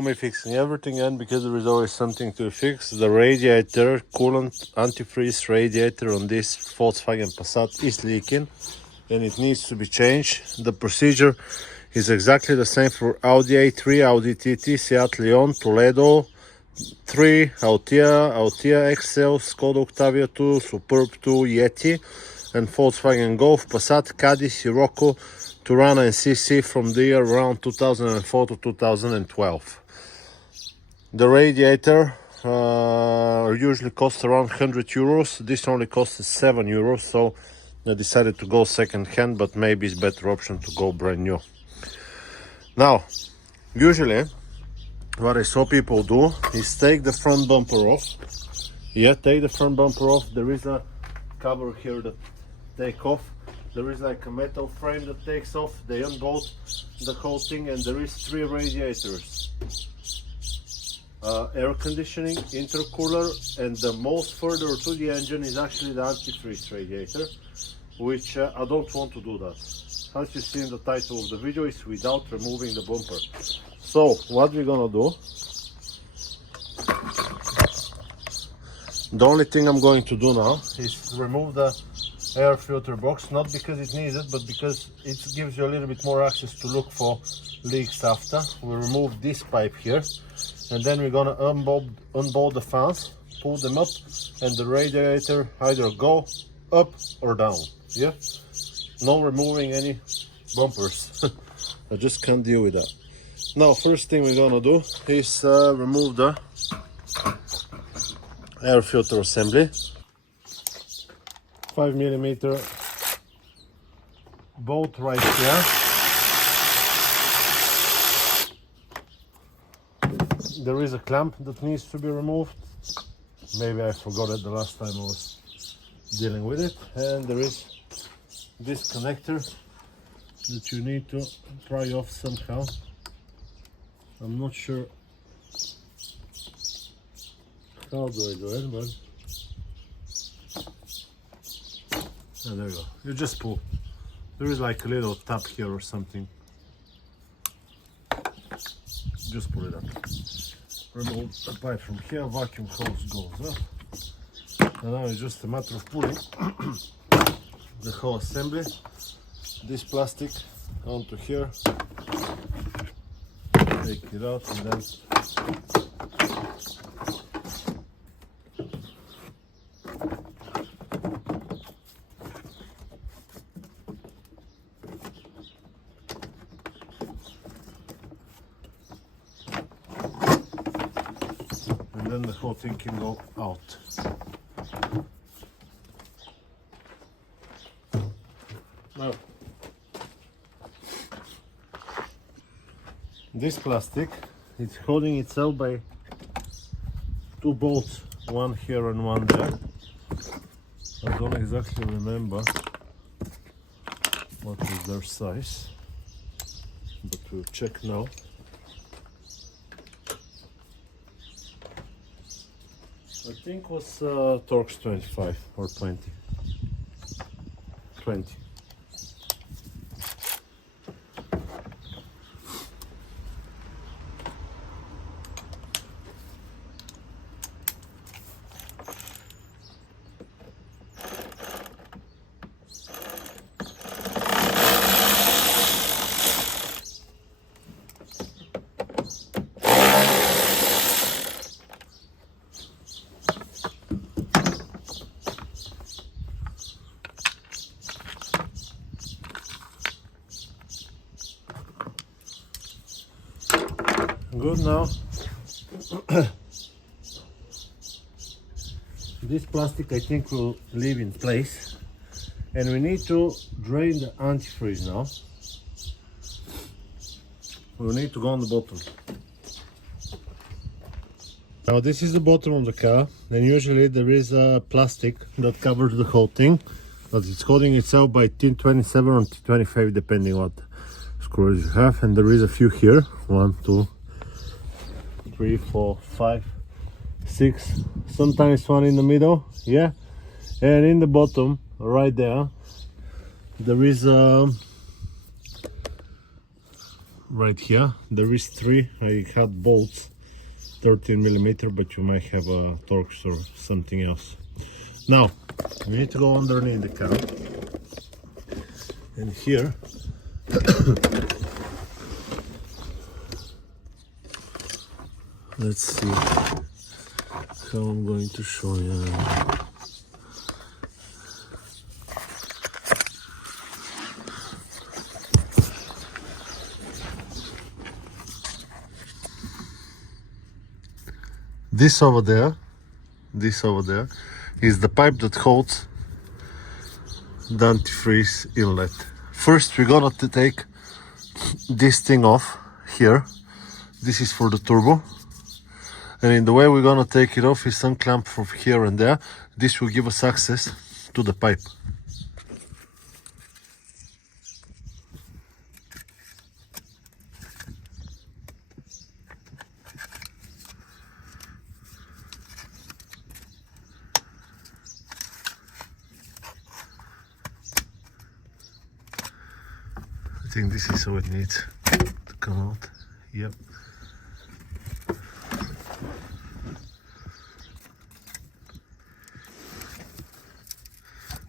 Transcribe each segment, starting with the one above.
Me fixing everything, and because there is always something to fix, the radiator, coolant antifreeze radiator on this Volkswagen Passat is leaking and it needs to be changed. The procedure is exactly the same for Audi A3, Audi TT, Seat Leon, Toledo 3, Altia XL, Skoda Octavia 2, Superb 2, Yeti, and Volkswagen Golf, Passat, Caddy, Sirocco, Turana and CC from the year around 2004 to 2012. The radiator usually costs around 100 euros. This only costs 7 euros, so I decided to go second hand, but maybe it's better option to go brand new. Now, usually what I saw people do is take the front bumper off. Yeah, take the front bumper off. There is a cover here that take off. There is like a metal frame that takes off. They unbolt the whole thing, and there is 3 radiators. Air conditioning, intercooler, and the most further to the engine is actually the antifreeze radiator, which I don't want to do that. As you see in the title of the video, is without removing the bumper. So what we're gonna do, the only thing I'm going to do now is remove the air filter box, not because it needs it, but because it gives you a little bit more access to look for leaks after. We remove this pipe here, and then we're gonna unbolt the fans, pull them up, and the radiator either go up or down. Yeah, no removing any bumpers. I just can't deal with that. Now, first thing we're gonna do is remove the air filter assembly. 5mm bolt right here. There is a clamp that needs to be removed. Maybe I forgot it the last time I was dealing with it. And there is this connector that you need to pry off somehow. I'm not sure how do I do it, but oh, there you go. You just pull. There is like a little tap here or something. Just pull it up. Remove the pipe from here, vacuum hose goes up. And now it's just a matter of pulling the whole assembly. This plastic onto here. Take it out and then the whole thing can go out. Now, this plastic, it's holding itself by 2 bolts, one here and one there. I don't exactly remember what is their size, but we'll check now. I think was Torx 25 or 20. 20. Good now. This plastic I think will leave in place, and we need to drain the antifreeze now. We need to go on the bottom. Now this is the bottom of the car, and usually there is a plastic that covers the whole thing, but it's holding itself by T27 or T25 depending what screws you have, and there is a few here. 1, 2, 3, 4, 5, 6, sometimes one in the middle, yeah, and in the bottom right there there is right here. There is 3. I had bolts 13mm, but you might have a Torx or something else. Now we need to go underneath the car, and here let's see how I'm going to show you. This over there is the pipe that holds the antifreeze inlet. First we're gonna take this thing off here. This is for the turbo, and in the way we're gonna take it off is unclamp from here and there. This will give us access to the pipe. I think this is how it needs to come out. Yep.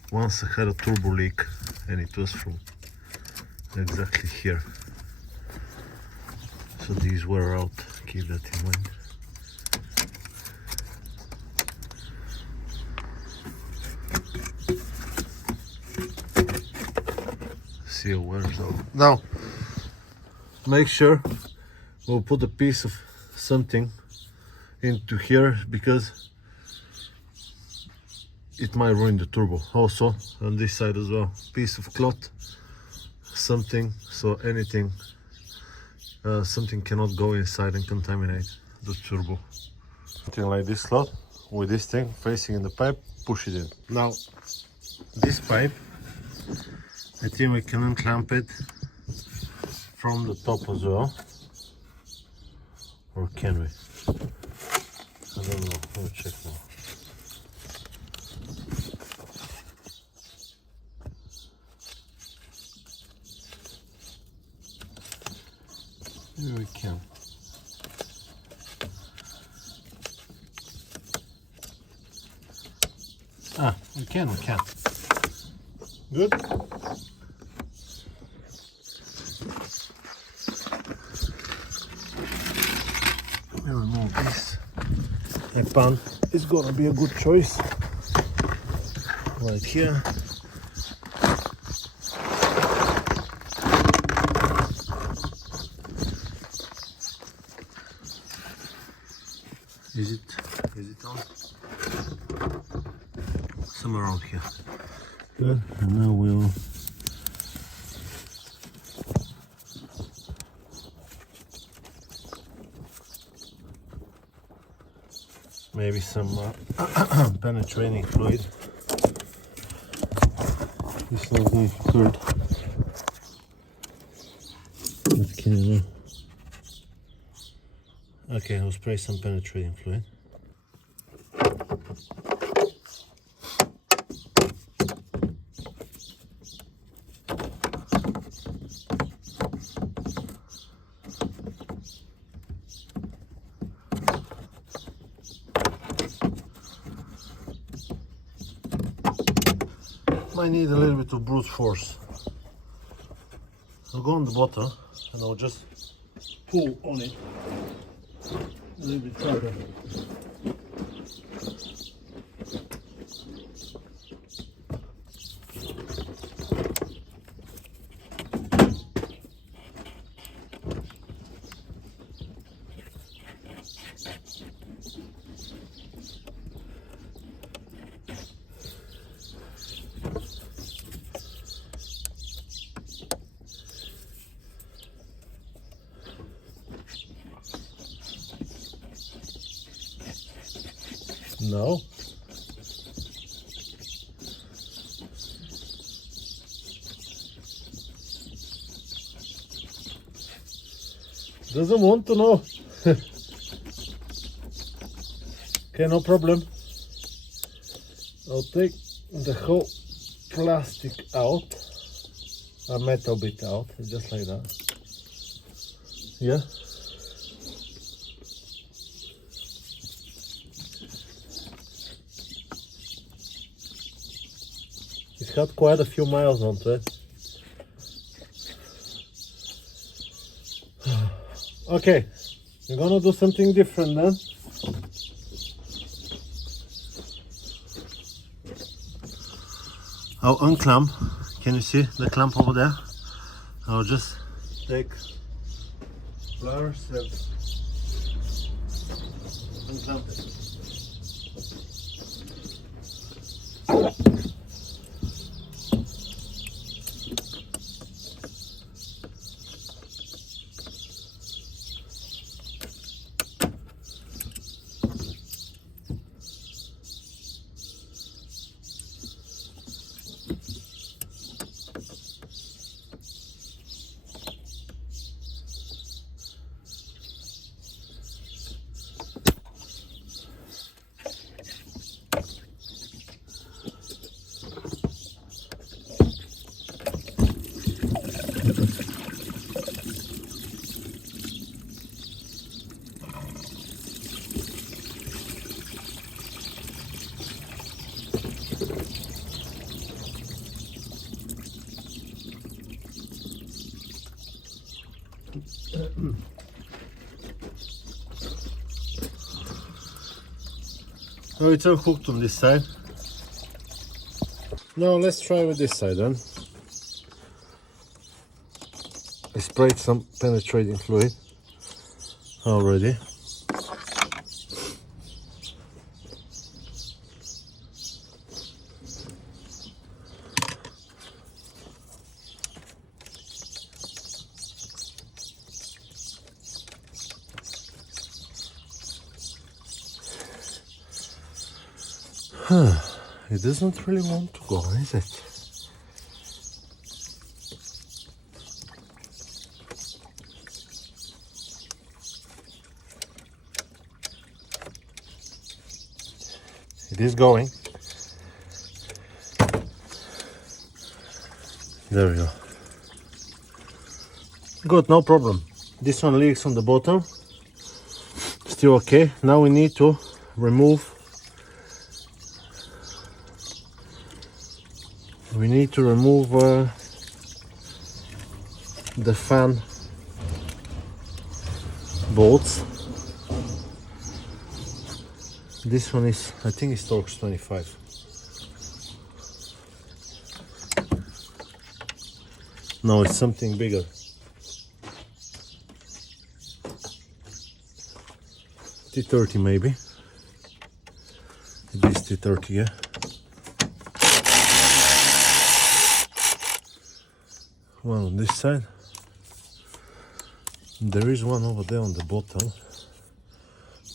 Once I had a turbo leak, and it was from exactly here. So these were out. Keep that in mind. See where's out. Now make sure we'll put a piece of something into here, because it might ruin the turbo. Also on this side as well, piece of cloth, something, so anything, something cannot go inside and contaminate the turbo. Something like this slot with this thing facing in the pipe, push it in. Now this pipe, I think we can unclamp it from the top as well, or can we? I don't know. I'll check now. Maybe we can. Ah, we can. Good. Remove this. My pan is gonna be a good choice. Right here. Is it on? Somewhere around here. Good. And now we'll maybe some penetrating fluid. It's not going to hurt. What can you do? Okay, I'll spray some penetrating fluid. I need a little bit of brute force. I'll go on the bottom and I'll just pull on it a little bit harder. No. Doesn't want to know. Okay, no problem. I'll take the whole plastic out, a metal bit out, just like that. Yeah. It had quite a few miles onto it. Okay, we're gonna do something different then. I'll unclamp. Can you see the clamp over there? I'll just take pliers and unclamp it. So it's unhooked on this side. Now let's try with this side then. I sprayed some penetrating fluid already. It doesn't really want to go, is it? It is going. There we go. Good, no problem. This one leaks on the bottom. Still okay. Now we need to remove. We need to remove the fan bolts. This one is, I think it's Torx 25. No, it's something bigger. T30 maybe. It is T30, yeah. One on this side. There is one over there on the bottom,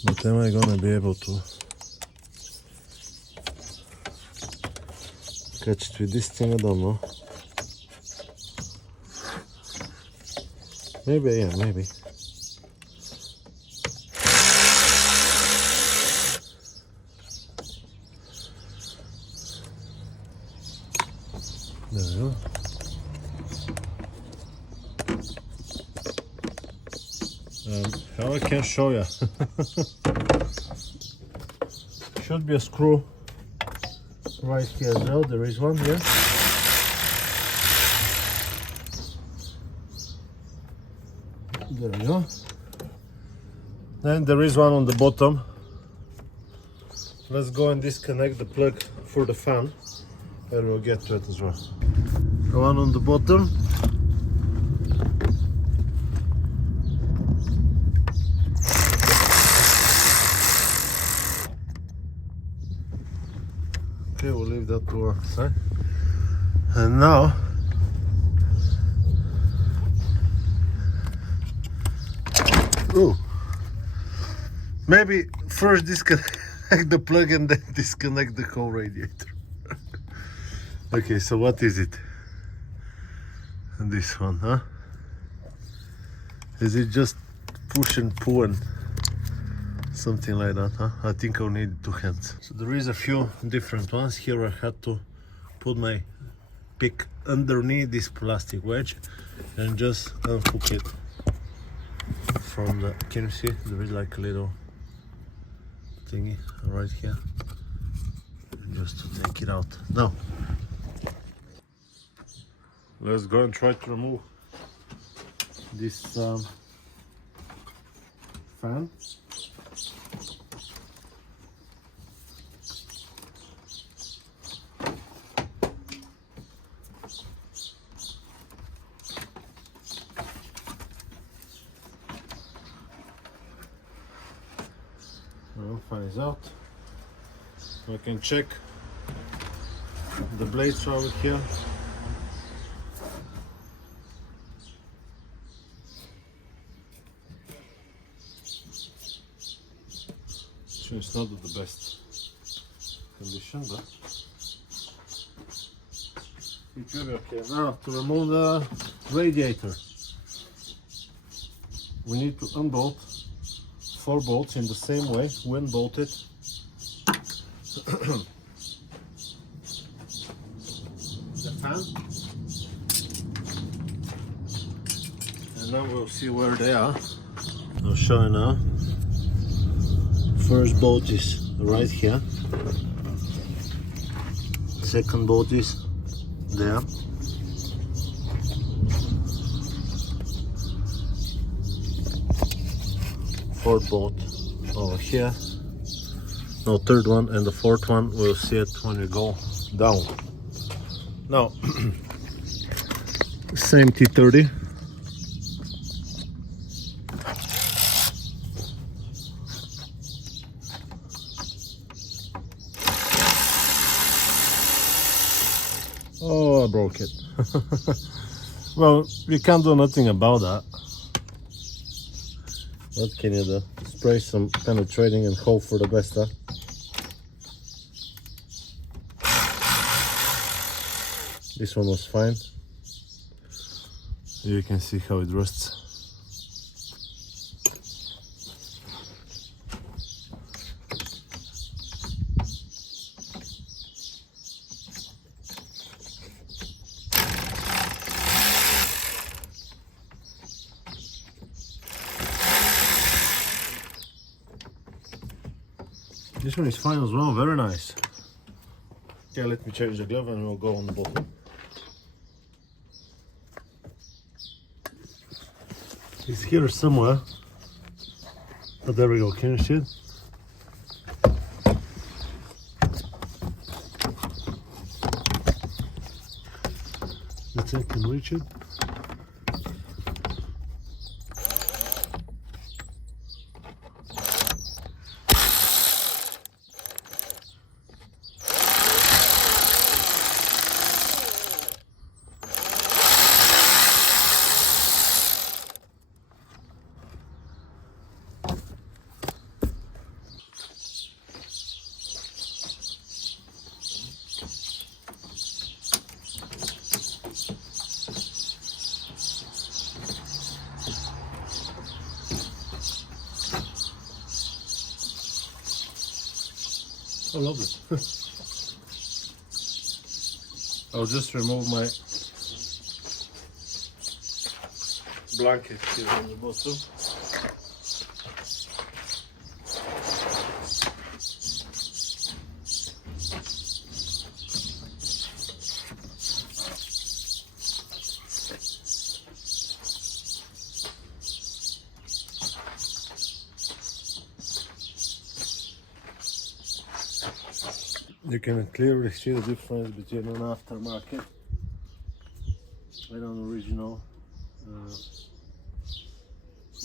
but am I gonna be able to catch it with this thing? I don't know. Maybe, yeah, maybe. There we go. How I can show you. Should be a screw right here as well. There is one here. There we go. Then there is one on the bottom. Let's go and disconnect the plug for the fan, and we'll get to it as well. The one on the bottom. Okay, we'll leave that to one side. And now maybe first disconnect the plug and then disconnect the whole radiator. Okay, so what is it? And this one, huh? Is it just push and pull and something like that, huh? I think I'll need 2 hands. So there is a few different ones. Here I had to put my pick underneath this plastic wedge and just unhook it. from the, can you see there is like a little thingy right here, just to take it out. Now let's go and try to remove this fan. Well, fan is out. We can check the blades over here. It's not at the best condition, but it will be okay. Now to remove the radiator, we need to unbolt 4 bolts in the same way. We unbolt it. The fan, and now we'll see where they are. I'll show you now. First bolt is right here. Second bolt is there. Fourth bolt over here. No, third one, and the fourth one we'll see it when we go down. Now, same T30. Oh, I broke it. Well, you can't do nothing about that. What can you do? Spray some penetrating and hope for the best, huh? This one was fine. You can see how it rusts. This one is fine as well, very nice. Okay, let me change the glove and we'll go on the bottom. It's here somewhere. Oh, there we go, can you see it? Let's see if I can reach it. I love it. I'll just remove my blanket here on the bottom. You can clearly see the difference between an aftermarket and an original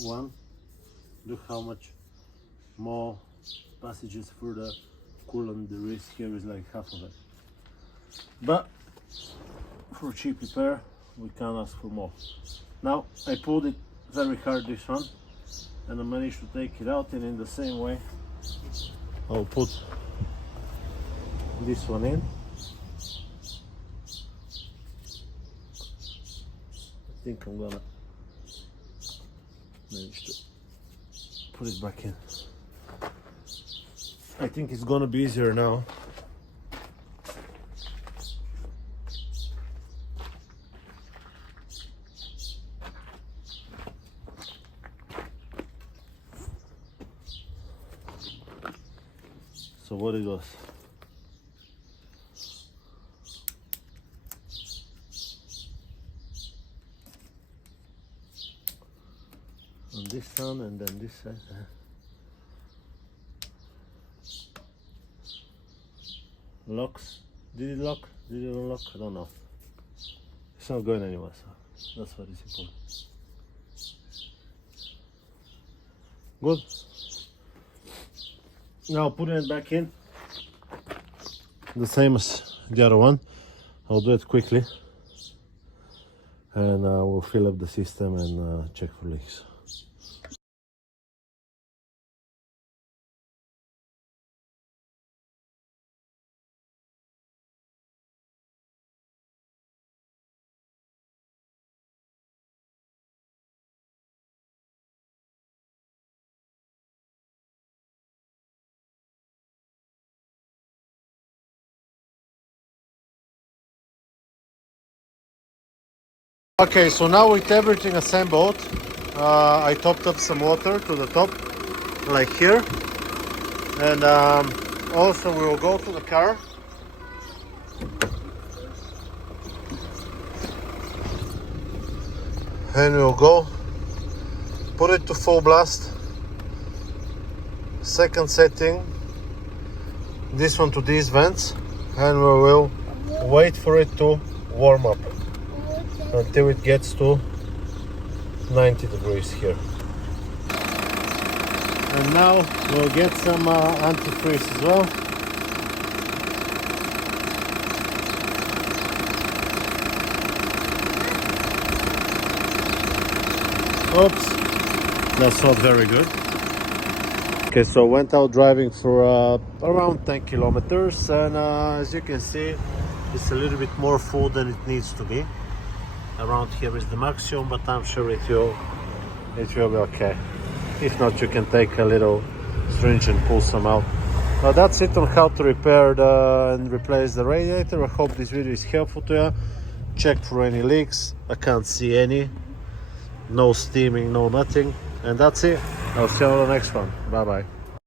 one. Look how much more passages through the coolant there is. Here is like half of it. But for cheap repair, we can't ask for more. Now I pulled it very hard, this one, and I managed to take it out, and in the same way I'll put this one in. I think I'm gonna manage to put it back in. I think it's gonna be easier now. So what it goes. On this one and then this side. Locks. Did it lock? Did it unlock? I don't know. It's not going anywhere, so that's what is important. Good. Now putting it back in. The same as the other one. I'll do it quickly. And we'll fill up the system and check for leaks. Okay, so now with everything assembled, I topped up some water to the top, like here. And also we will go to the car. And we'll go, put it to full blast. Second setting, this one to these vents. And we will wait for it to warm up until it gets to 90 degrees here. And now we'll get some antifreeze as well. Oops, that's not very good. Okay, so went out driving for around 10 kilometers, and as you can see, it's a little bit more full than it needs to be. Around here is the maximum, but I'm sure it will be okay. If not, you can take a little syringe and pull some out. That's it on how to repair and replace the radiator. I hope this video is helpful to you. Check for any leaks. I can't see any. No steaming, no nothing. And that's it. I'll see you on the next one. Bye bye.